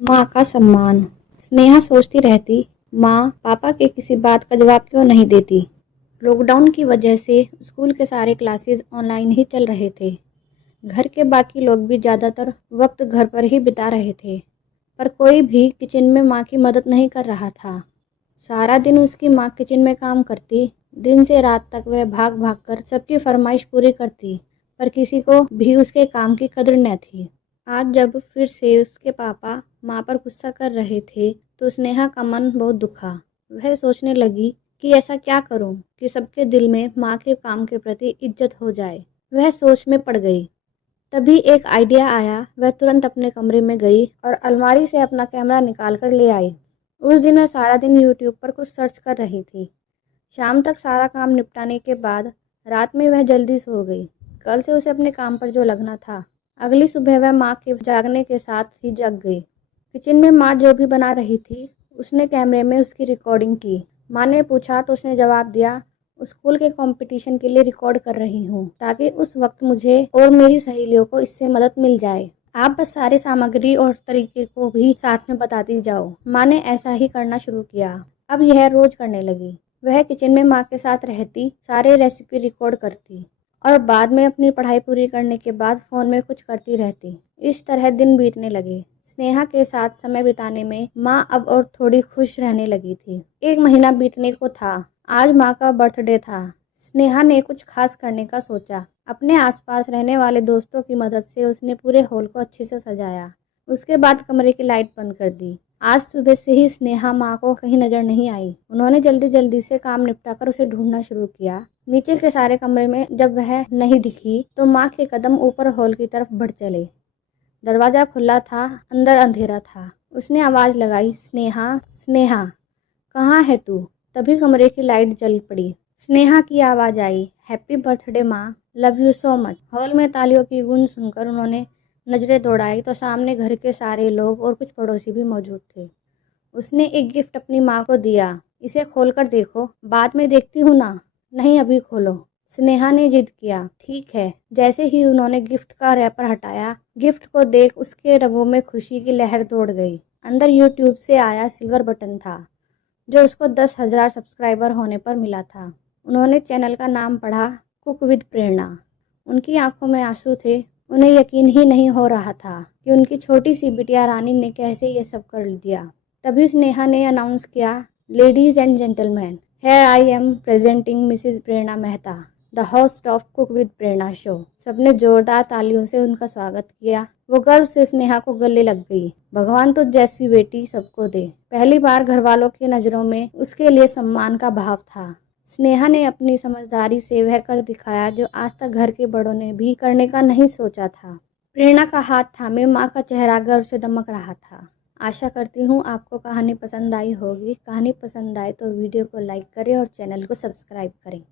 माँ का सम्मान। स्नेहा सोचती रहती, माँ पापा के किसी बात का जवाब क्यों नहीं देती। लॉकडाउन की वजह से स्कूल के सारे क्लासेस ऑनलाइन ही चल रहे थे। घर के बाकी लोग भी ज़्यादातर वक्त घर पर ही बिता रहे थे, पर कोई भी किचन में माँ की मदद नहीं कर रहा था। सारा दिन उसकी माँ किचन में काम करती। दिन से रात तक वह भाग भाग कर सबकी फरमाइश पूरी करती, पर किसी को भी उसके काम की कदर न थी। आज जब फिर से उसके पापा माँ पर गुस्सा कर रहे थे, तो स्नेहा का मन बहुत दुखा। वह सोचने लगी कि ऐसा क्या करूं कि सबके दिल में माँ के काम के प्रति इज्जत हो जाए। वह सोच में पड़ गई। तभी एक आइडिया आया। वह तुरंत अपने कमरे में गई और अलमारी से अपना कैमरा निकाल कर ले आई। उस दिन वह सारा दिन यूट्यूब पर कुछ सर्च कर रही थी। शाम तक सारा काम निपटाने के बाद रात में वह जल्दी सो गई। कल से उसे अपने काम पर जो लगना था। अगली सुबह वह माँ के जागने के साथ ही जग गई। किचन में माँ जो भी बना रही थी, उसने कैमरे में उसकी रिकॉर्डिंग की। माँ ने पूछा तो उसने जवाब दिया, स्कूल के कंपटीशन के लिए रिकॉर्ड कर रही हूँ, ताकि उस वक्त मुझे और मेरी सहेलियों को इससे मदद मिल जाए। आप बस सारी सामग्री और तरीके को भी साथ में बताती जाओ। माँ ने ऐसा ही करना शुरू किया। अब यह रोज करने लगी। वह किचन में माँ के साथ रहती, सारे रेसिपी रिकॉर्ड करती और बाद में अपनी पढ़ाई पूरी करने के बाद फ़ोन में कुछ करती रहती। इस तरह दिन बीतने लगे। स्नेहा के साथ समय बिताने में माँ अब और थोड़ी खुश रहने लगी थी। एक महीना बीतने को था। आज माँ का बर्थडे था। स्नेहा ने कुछ खास करने का सोचा। अपने आसपास रहने वाले दोस्तों की मदद से उसने पूरे हॉल को अच्छे से सजाया। उसके बाद कमरे की लाइट बंद कर दी। आज सुबह से ही स्नेहा माँ को कहीं नजर नहीं आई। उन्होंने जल्दी जल्दी से काम निपटाकर उसे ढूंढना शुरू किया। नीचे के सारे कमरे में जब वह नहीं दिखी, तो माँ के कदम ऊपर हॉल की तरफ बढ़ चले। दरवाजा खुला था, अंदर अंधेरा था। उसने आवाज लगाई, स्नेहा, स्नेहा, कहाँ है तू? तभी कमरे की लाइट जल पड़ी। स्नेहा की आवाज आई, हैप्पी बर्थडे माँ, love you so much. Hall में तालियों की गूंज सुनकर उन्होंने नजरें दौड़ाई तो सामने घर के सारे लोग और कुछ पड़ोसी भी मौजूद थे। उसने एक गिफ्ट अपनी माँ को दिया। इसे खोलकर देखो, बाद में देखती हूँ ना। नहीं, अभी खोलो। स्नेहा ने जिद किया। ठीक है। जैसे ही उन्होंने गिफ्ट का रैपर हटाया, गिफ्ट को देख उसके रगों में खुशी की लहर दौड़ गई। अंदर यूट्यूब से आया सिल्वर बटन था, जो उसको 10,000 सब्सक्राइबर होने पर मिला था। उन्होंने चैनल का नाम पढ़ा, कुक विद प्रेरणा। उनकी आंखों में आंसू थे। उन्हें यकीन ही नहीं हो रहा था कि उनकी छोटी सी बिटिया रानी ने कैसे ये सब कर दिया। तभी स्नेहा ने अनाउंस किया, ladies and gentleman, here I am presenting Mrs Prerna Mehta, the host of cook with Prerna show. सबने जोरदार तालियों से उनका स्वागत किया। वो गर्व से स्नेहा को गले लग गई। भगवान तो जैसी बेटी सबको दे। पहली बार घर वालों की नज़रों में उसके लिए सम्मान का भाव था। स्नेहा ने अपनी समझदारी से वह कर दिखाया जो आज तक घर के बड़ों ने भी करने का नहीं सोचा था। प्रेरणा का हाथ थामे माँ का चेहरा गर्व से दमक रहा था। आशा करती हूँ आपको कहानी पसंद आई होगी। कहानी पसंद आए तो वीडियो को लाइक करें और चैनल को सब्सक्राइब करें।